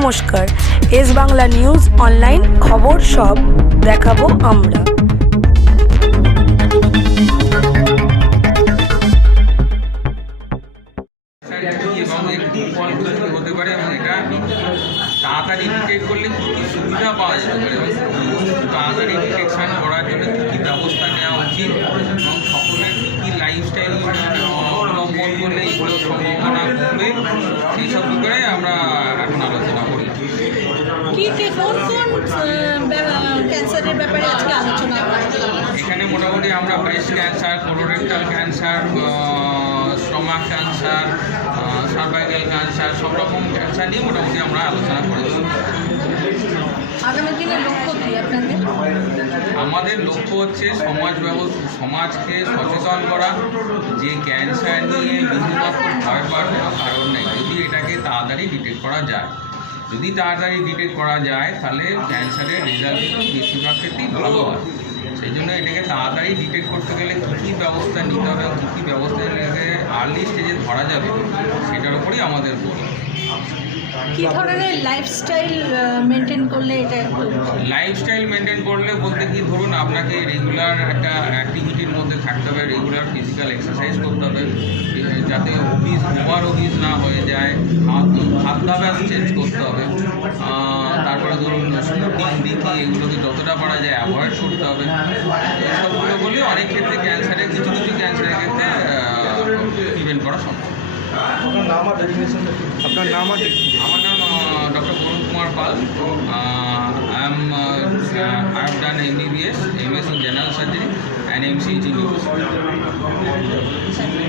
নমস্কার। S Bangla news online খবর সব দেখাবো আমরা। তাড়াতাড়ি ডিটেক্ট করলে লাইফস্টাইল সেই সব আমরা এখন আলোচনা করি কি কি কোন কোন ক্যান্সারের ব্যাপারে আজকে আলোচনা এখানে মোটামুটি আমরা breast cancer colorectal cancer stomach cancer cervical cancer সব রকম ক্যান্সার নিয়ে মোটামুটি আমরা আলোচনা করেছি। আগামী দিনের লক্ষ্য কি আপনাদের? আমাদের লক্ষ্য হচ্ছে সমাজ ব্যবস্থা সমাজকে সচেতন করা। যে ক্যান্সার নিয়ে বিন্দুমাত্র ভয় পাওয়ার কোনো কারণ নেই। যদি এটাকে তাড়াতাড়ি ডিটেক্ট করা যায় যদি তাড়াতাড়ি ডিটেক্ট করা যায় তাহলে ক্যান্সারের রেজাল্ট কিন্তু বেশিরভাগ ক্ষেত্রেই ভালো হয়। সেই জন্য এটাকে তাড়াতাড়ি ডিটেক্ট করতে গেলে কী কী ব্যবস্থা নিতে হবে কী কী ব্যবস্থা নিলে আর্লি স্টেজে ধরা যাবে সেটার উপরেই আমাদের কি ধরনের লাইফস্টাইল মেনটেন করলে এটা লাইফস্টাইল মেনটেন করলে বলতে কি ধরুন আপনাকে রেগুলার একটা অ্যাক্টিভিটির মধ্যে থাকতে হবে রেগুলার ফিজিক্যাল এক্সারসাইজ করতে হবে যাতে অফিস ওভার না হয়ে যায়। খাদ- খাদ্যাভ্যাস চেঞ্জ করতে হবে। তারপরে ধরুন স্মোকিং বিকি এগুলোকে যতটা পারা যায় অ্যাভয়েড করতে হবে। এইসবগুলো বলে অনেক ক্ষেত্রে ক্যান্সারের কিছু কিছু ক্যান্সারের ক্ষেত্রে প্রিভেন্ট করা সম্ভব। আপনার নাম আর আপনার নাম আর আমার নাম doctor Barun Kumar Pal. I am I have done M BBS M S in general surgery and M C university